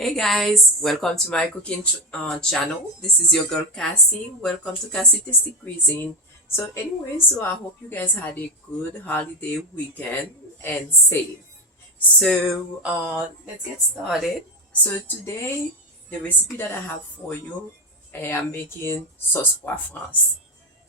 Hey guys, welcome to my cooking channel. This is your girl Cassie. Welcome to Cassie Tasty Cuisine. So I hope you guys had a good holiday weekend and safe. Let's get started. So today the recipe that I have for you, I am making sòspaw frans.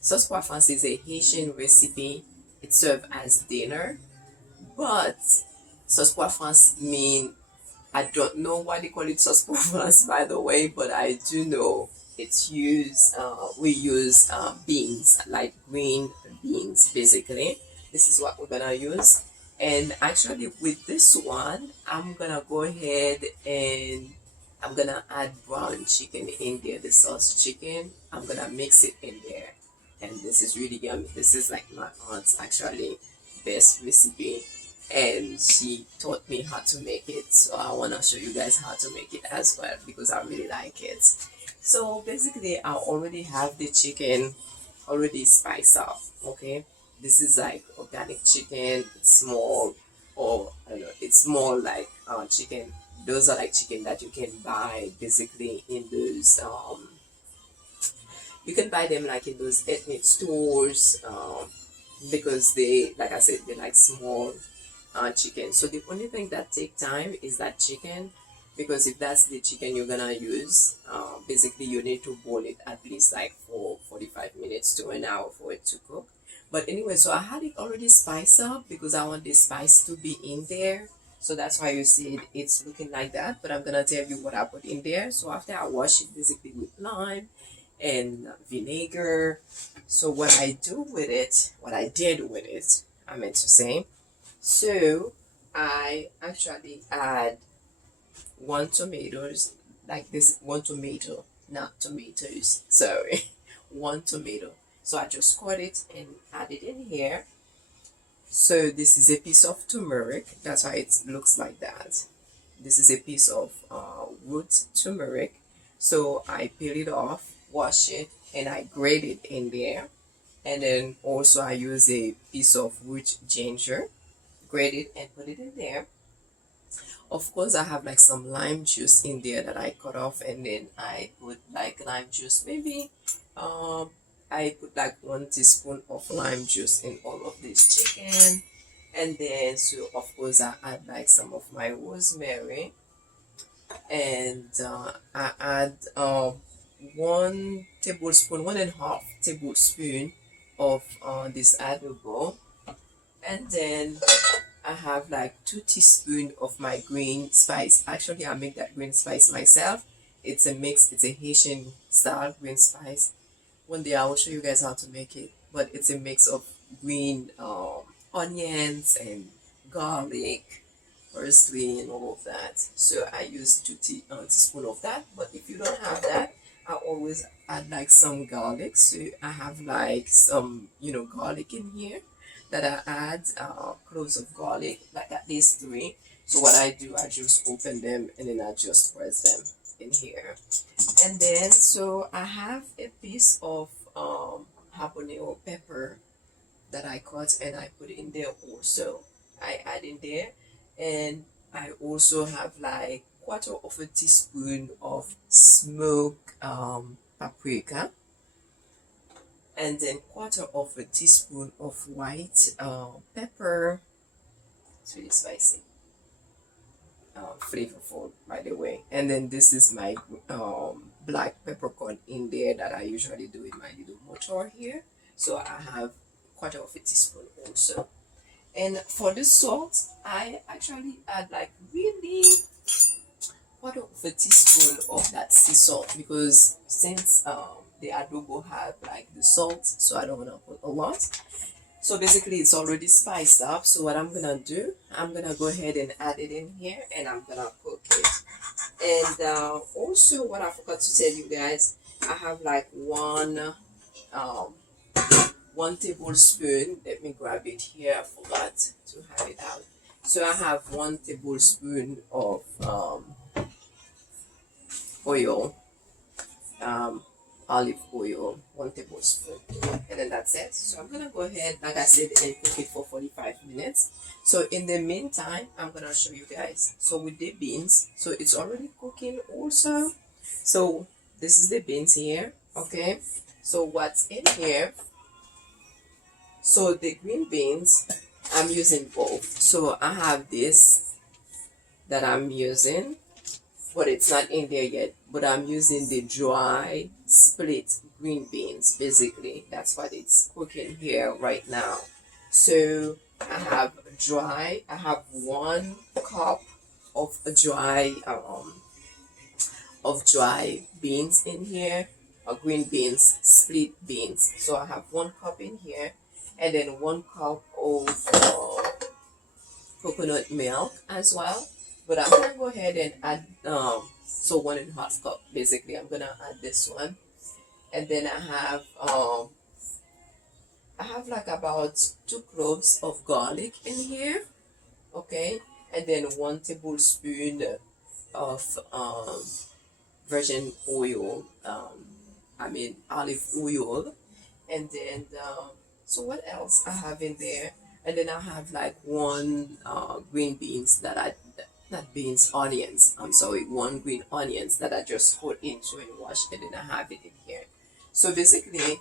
Sòspaw frans is a Haitian recipe. It's served as dinner, but sòspaw frans mean I don't know why they call it sauce province, by the way, but I do know it's used. We use beans, like green beans, basically. This is what we're gonna use. And actually, with this one, I'm gonna go ahead and I'm gonna add brown chicken in there, the sauce chicken. I'm gonna mix it in there, and this is really yummy. This is like my aunt's actually best recipe, and she taught me how to make it, so I want to show you guys how to make it as well because I really like it. So basically I already have the chicken already spiced up. Okay, this is like organic chicken. It's small, or I don't know, it's more like chicken. Those are like chicken that you can buy basically in those you can buy them like in those ethnic stores, because they, like I said, they like small chicken. So the only thing that take time is that chicken, because if that's the chicken you're gonna use, basically you need to boil it at least like for 45 minutes to an hour for it to cook. But anyway, so I had it already spiced up because I want the spice to be in there. So that's why you see it's looking like that. But I'm gonna tell you what I put in there. So after I wash it basically with lime and vinegar. So what I do with it, what I did with it, I meant to say. So I actually add one tomatoes, like this, one tomato, not tomatoes, sorry, one tomato. So I just cut it and add it in here. So this is a piece of turmeric. That's why it looks like that. This is a piece of root turmeric. So I peel it off, wash it, and I grate it in there. And then also I use a piece of root ginger, grate it and put it in there. Of course, I have like some lime juice in there that I cut off, and then I put like lime juice, maybe I put like 1 teaspoon of lime juice in all of this chicken. And then so of course I add like some of my rosemary, and I add 1 tablespoon, 1.5 tablespoon of this adobo. And then I have like 2 teaspoons of my green spice. Actually, I make that green spice myself. It's a mix, it's a Haitian style green spice. One day I will show you guys how to make it, but it's a mix of green onions and garlic, parsley, and all of that. So I use 2 teaspoons of that. But if you don't have that, I always add like some garlic. So I have like some, garlic in here that I add, cloves of garlic, like at least 3. So what I do, I just open them and then I just press them in here. And then so I have a piece of habanero pepper that I cut and I put in there also. I add in there, and I also have like 1/4 teaspoon of smoked paprika, and then 1/4 teaspoon of white pepper. It's really spicy, flavorful, by the way. And then this is my black peppercorn in there that I usually do in my little motor here. So I have 1/4 teaspoon also. And for the salt, I actually add like really 1/4 teaspoon of that sea salt, because since the adobo have like the salt, so I don't want to put a lot. So basically it's already spiced up. So what I'm gonna do, I'm gonna go ahead and add it in here and I'm gonna cook it. And also what I forgot to tell you guys, I have like um 1 tablespoon. Let me grab it here. I forgot to have it out. So I have 1 tablespoon of oil, olive oil, 1 tablespoon, and then that's it. So I'm gonna go ahead, like I said, and cook it for 45 minutes. So in the meantime, I'm gonna show you guys. So with the beans, so it's already cooking also. So this is the beans here, okay? So what's in here? So the green beans, I'm using both. So I have this that I'm using, but it's not in there yet. But I'm using the dry split green beans, basically. That's what it's cooking here right now. So I have I have 1 cup of dry beans in here, or green beans, split beans. So I have 1 cup in here, and then 1 cup of coconut milk as well. But I'm gonna go ahead and add so 1.5 cup basically. I'm gonna add this one, and then I have like about 2 cloves of garlic in here, okay, and then 1 tablespoon of virgin oil, I mean olive oil, and then so what else I have in there? And then I have like one green beans that I not beans, onions. I'm sorry, 1 green onions that I just put into and wash, and then I have it in here. So basically,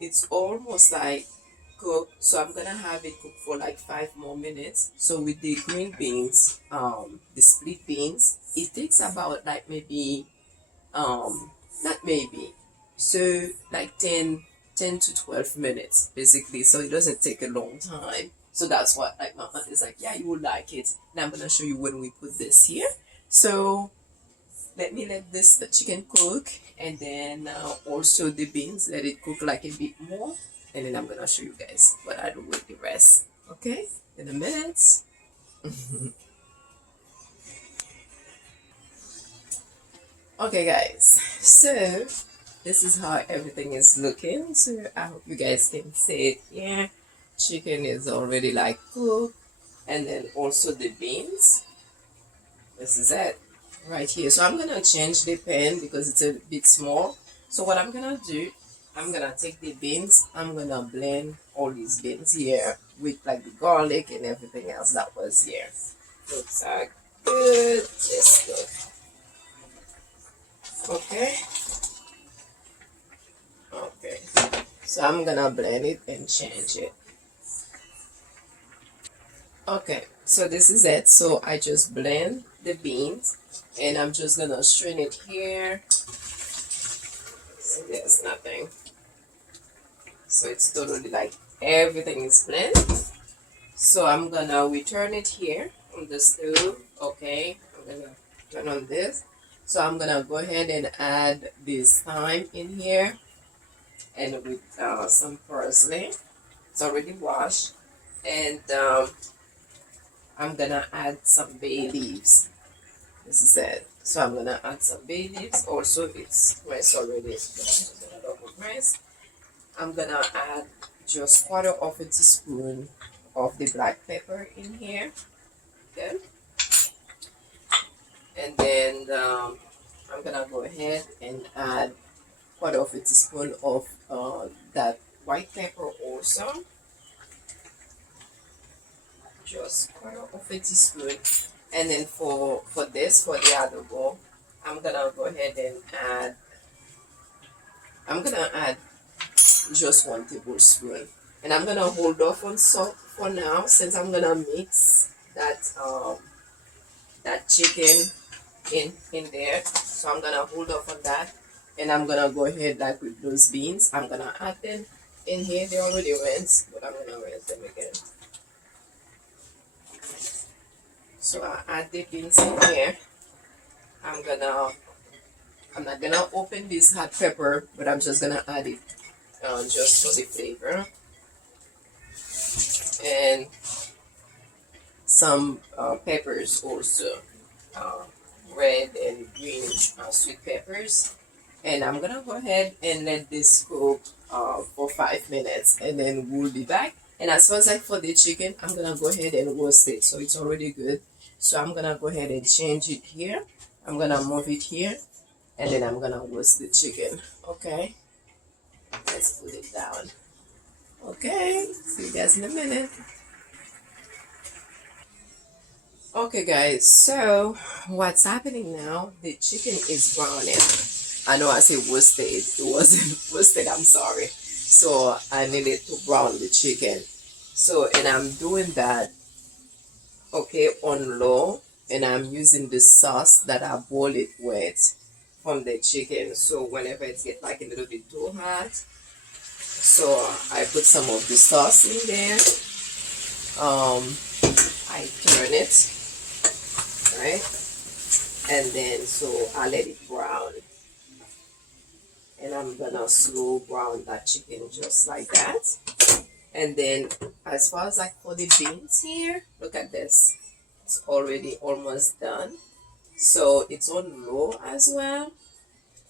it's almost like cooked. So I'm gonna have it cook for like 5 more minutes. So with the green beans, the split beans, it takes about like maybe not maybe, so like 10 to 12 minutes basically, so it doesn't take a long time. So that's what, like, my aunt is like, yeah, you will like it. Now I'm gonna show you when we put this here. So let this chicken cook, and then also the beans, let it cook like a bit more, and then I'm gonna show you guys what I do with the rest, okay, in a minute. Okay guys, so this is how everything is looking. So I hope you guys can see it here. Chicken is already like cooked, and then also the beans. This is it right here. So I'm gonna change the pan because it's a bit small. So what I'm gonna do, I'm gonna take the beans, I'm gonna blend all these beans here with like the garlic and everything else that was here. Looks like good. Let's go. Okay. Okay, so I'm gonna blend it and change it. Okay, so this is it. So I just blend the beans, and I'm just gonna strain it here. So there's nothing. So it's totally like everything is blended. So I'm gonna return it here on the stove. Okay, I'm gonna turn on this. So I'm gonna go ahead and add this thyme in here, and with some parsley. It's already washed, and I'm gonna add some bay leaves. This is it. So I'm gonna add some bay leaves. Also, it's rice already. Rice. I'm gonna add just 1/4 teaspoon of the black pepper in here. Good. And then I'm gonna go ahead and add 1/4 teaspoon of that white pepper also. Just 1/4 teaspoon. And then for the adobo, I'm gonna go ahead and add just 1 tablespoon, and I'm gonna hold off on salt for now, since I'm gonna mix that chicken in there. So I'm gonna hold off on that, and I'm gonna go ahead, like with those beans, I'm gonna add them in here. They already rinsed, but I'm gonna rinse them again. So I add the beans in here. I'm not gonna open this hot pepper, but I'm just gonna add it just for the flavor, and some peppers also, uh, red and green sweet peppers. And I'm gonna go ahead and let this cook for 5 minutes, and then we'll be back. And as far as like for the chicken, I'm gonna go ahead and roast it, so it's already good. So I'm gonna go ahead and change it here. I'm gonna move it here, and then I'm gonna roast the chicken. Okay, let's put it down. Okay, see you guys in a minute. Okay, guys, so what's happening now? The chicken is browning. I know I say roasted, it wasn't roasted, I'm sorry. So I needed to brown the chicken. So, and I'm doing that, okay, on low, and I'm using the sauce that I boiled it with from the chicken. So whenever it gets like a little bit too hot, so I put some of the sauce in there. I turn it, right? And then so I let it brown. And I'm gonna slow brown that chicken just like that. And then as far as like for the beans here, look at this. It's already almost done. So it's on low as well.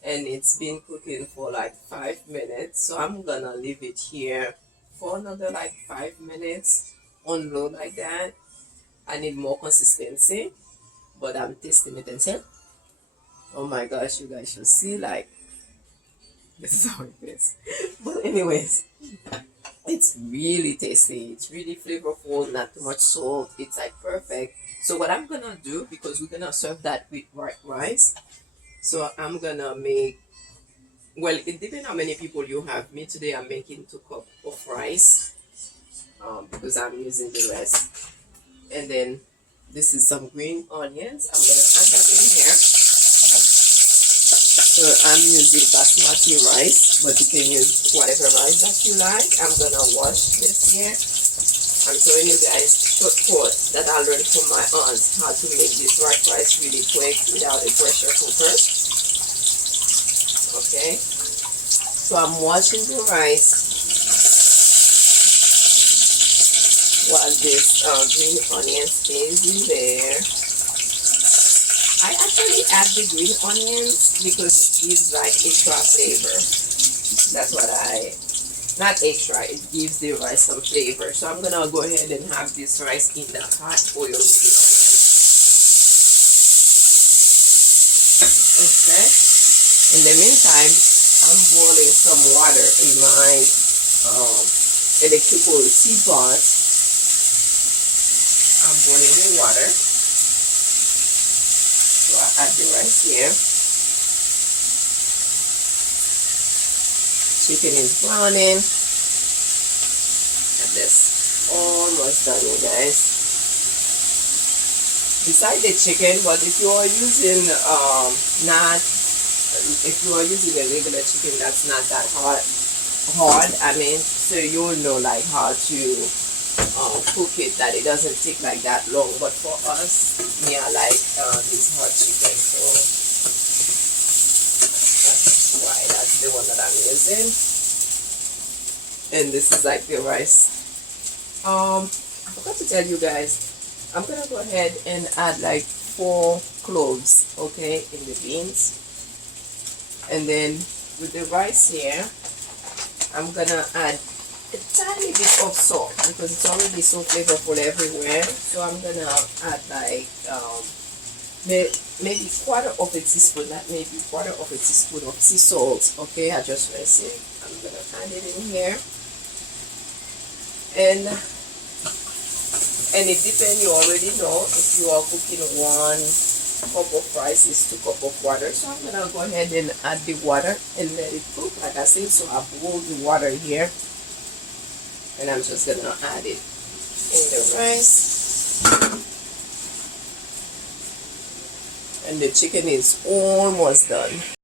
And it's been cooking for like 5 minutes. So I'm gonna leave it here for another like 5 minutes on low like that. I need more consistency, but I'm tasting it and say, oh my gosh, you guys should see like this is how it is. But anyways, it's really tasty. It's really flavorful. Not too much salt. It's like perfect. So what I'm gonna do, because we're gonna serve that with white rice. So I'm gonna make. Well, it depends how many people you have. Me today, I'm making 2 cups of rice. Because I'm using the rest. And then this is some green onions. I'm gonna add that in here. So I'm using basmati rice, but you can use whatever rice that you like. I'm gonna wash this here. I'm showing you guys short course that I learned from my aunt how to make this white rice really quick without a pressure cooker. Okay, so I'm washing the rice while this green onion stays in there. I actually add the green onions because it gives like extra flavor. That's what not extra, it gives the rice some flavor. So I'm gonna go ahead and have this rice in the hot oil with the onions. Okay. In the meantime, I'm boiling some water in my electrical teapot. I'm boiling the water. So I add the rice here. Chicken is browning. And this almost done, you guys. Beside the chicken, but if you are using if you are using a regular chicken that's not that hard, so you'll know like how to cook it, that it doesn't take like that long. But for us, me, I like this hot chicken, so that's why that's the one that I'm using. And this is like the rice. I forgot to tell you guys, I'm gonna go ahead and add like 4 cloves, okay, in the beans. And then with the rice here, I'm gonna add a tiny bit of salt because it's already so flavorful everywhere. So I'm gonna add like maybe quarter of a teaspoon, not maybe quarter of a teaspoon of sea salt. Okay, I just rinsed it. I'm gonna add it in here, and it depends. You already know if you are cooking 1 cup of rice is 2 cups of water. So I'm gonna go ahead and add the water and let it cook. Like I said, so I boil the water here, and I'm just gonna add it in the rice. And the chicken is almost done.